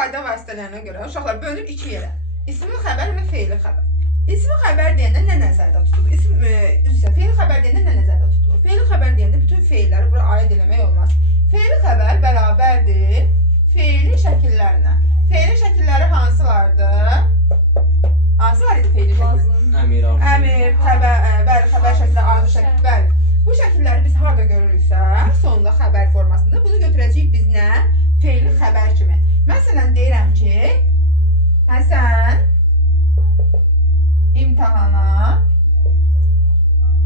fayda vasitələrinə görə uşaqlar bölünür iki yerə. İsmi xəbər və feili xəbər. İsmi xəbər deyəndə nə nəzərdə tutulur? Feili xəbər deyəndə nə nəzərdə tutulur? Feili xəbər deyəndə bütün feilləri bura aid eləmək olmaz. Feili xəbər bərabərdir feilin şəkillərinə. Feilin şəkilləri hansılardır? Hansılar idi feilin şəkilləri? Əmr, xəbər, xəbər şəkli, arzu şəkli, bəli. Bu şəkilləri biz harada görürüksə, sonunda xəbər formasında bunu götürəcəyik biz nə? Feili xəbər kimi. Məsələn, deyirəm ki, Həsən imtahana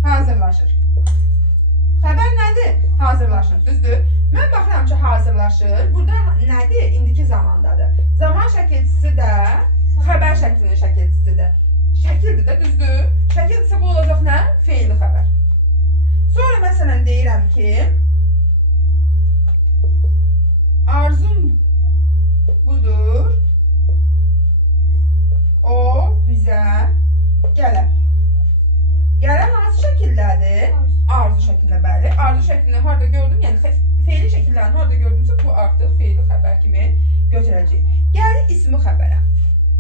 hazırlaşır. Xəbər nədir? Hazırlaşır, düzdür? Mən baxıram ki, hazırlaşır. Burada nədir? İndiki zamandadır. Zaman şəkilçisi də xəbər şəklinin şəkilçisidir. Şəkildir də, düzdür? Şəkildirsə bu olacaq nə? Feili xəbər. Sonra məsələn deyirəm ki, arzum budur, o bizə gələr. Gələn hansı şəkildədir? Arzu şəklində, bəli. Arzu şəklini harada gördüm, yəni feili şəkillərini harada gördümsə, bu artıq feili xəbər kimi götürəcək. Gəlir ismi xəbərə.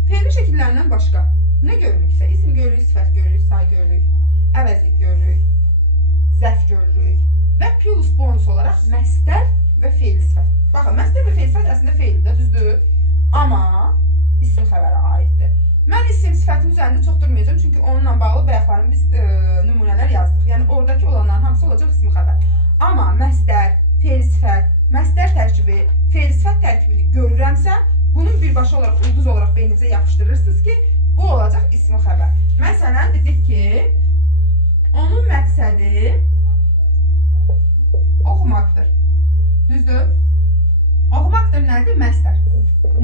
Feili şəkillərindən başqa nə görürüksə, isim görürük, sifət görürük, say görürük, əvəzlik görürük, zərf görürük və plus bonus olaraq məstər və feili sifət. Baxın, məstər və feili sifət əslində feildir, düzdür? Amma ismi xəbərə aiddir. Mən isim sifətin üzərində çox durmayacağım, çünki onunla bağlı bayaqların biz nümunələr yazdıq. Yəni, oradakı olanların hamısı olacaq ismi xəbər. Amma məstər, feili sifət, məstər tərkibi, feili sifət tərkibini görürəmsə, bunun birbaşa olaraq, ulduz olaraq beynimizə yapışdırırsınız ki, bu olacaq ismi xəbər. Məsələn, dedik ki, onun məqsədi oxumaqdır. Düzdür? Oxumaqdır nədir? Məstər.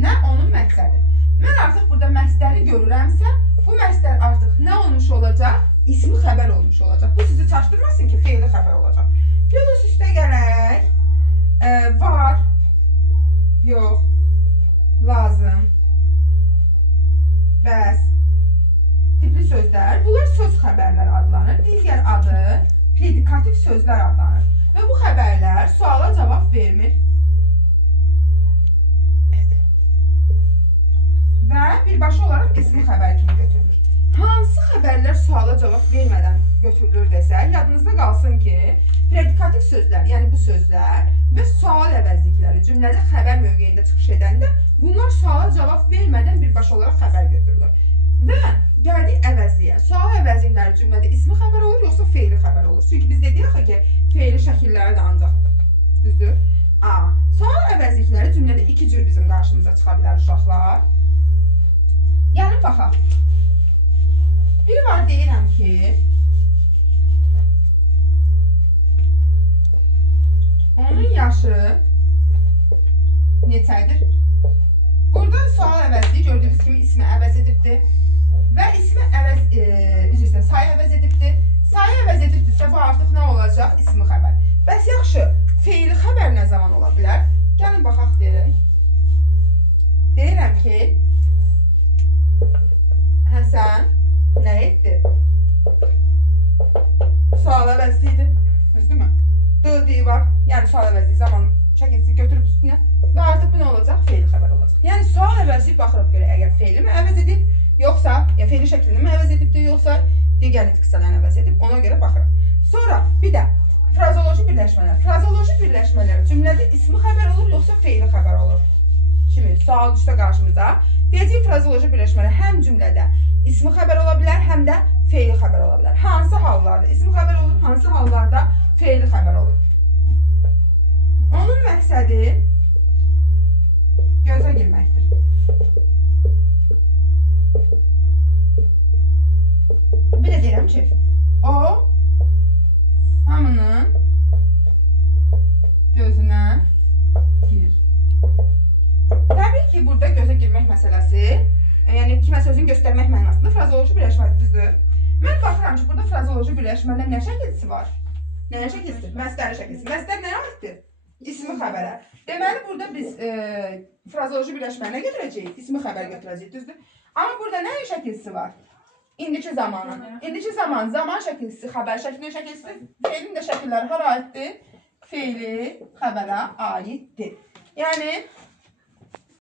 Nə? Onun məqsədi. Mən artıq burada məstəri görürəmsə, bu məstər artıq nə olmuş olacaq? İsmi xəbər olmuş olacaq. Bu sizi çaşdırmasın ki, feili xəbər olacaq. Plus üstə gələk, var, yox, lazım, bəs, tipli sözlər. Bunlar söz xəbərlər adlanır. Digər adı predikativ sözlər adlanır. Və bu xəbərlər suala cavab vermir. Və birbaşa olaraq ismi xəbər kimi götürülür. Hansı xəbərlər suala cavab vermədən götürülür desək, yadınızda qalsın ki, predikativ sözlər, yəni bu sözlər və sual əvəzlikləri cümlədə xəbər mövqeyində çıxış edəndə bunlar suala cavab vermədən birbaşa olaraq xəbər götürülür. Və gəldik əvəzliyə. Sual əvəzlikləri cümlədə ismi xəbər olur, yoxsa feili xəbər olur. Çünki biz dedik axı ki, feili şəkilləri də ancaq, düzdür? Sual əvəzlikləri cümlədə iki cür bizim qarşımıza çıxa bilər uşaqlar. Gəlin baxaq. Biri var deyirəm ki, onun yaşı neçədir? Burada sual əvəzliyi gördüyünüz kimi ismi əvəz edibdir. Və ismi sayı əvəz edibdir. Sayı əvəz edibdirsə, bu artıq nə olacaq? İsmi xəbər. Bəs yaxşı, feili xəbər nə zaman ola bilər? Gəlin baxaq deyək. Deyirəm ki, Həsən nə etdi? Sual əvəzliyidir. Düzdürmü? D var. Yəni sual əvəzliyi zaman şəkilçisi götürüb üstünə və artıq bu nə olacaq? Feili xəbər olacaq. Yəni sual əvəzliyi baxırıq görə əgər feili mi əvəz edib, yoxsa feili şəklini mi əvəz edibdir, yoxsa digər nitq hissələrini əvəz edib, ona görə baxırıq. Sonra bir də frazoloji birləşmələr. Frazoloji birləşmələr cümlədə ismi xəbər olur, yoxsa feili xəbər olur? Şimdi sual düşsə qarşımıza. Deyəcək frazoloji birləşmələr həm cümlədə ismi xəbər ola bilər, həm də feili xəbər ola bilər. Hansı hallarda ismi xəbər olur, hansı hallarda feili xəbər olur? Onun məqsədi gözə girməkdir. Bir də deyirəm ki, o hamının gözünə girir. Təbii ki, burada gözə girmək məsələsi, yəni kiməsə özünü göstərmək mənasında frazoloji birləşmədir, düzdür? Mən baxıram ki, burada frazoloji birləşmədə nə şəkilçisi var? Nəyə şəkilçisi? Məstəri şəkilçisi. Məstər nəyə aiddir? İsmi xəbərə. Deməli, burada biz frazoloji birləşməni götürəcəyik, ismi xəbər götürəcəyik, düzdür? Amma burada nə şəkilçisi var? İndiki zamanın. İndiki zaman şəkilçisi, xəbər şəklinin şəkilçisi, feilin də şəkilləri hara aiddir? Feili xəbərə aiddir. Yəni,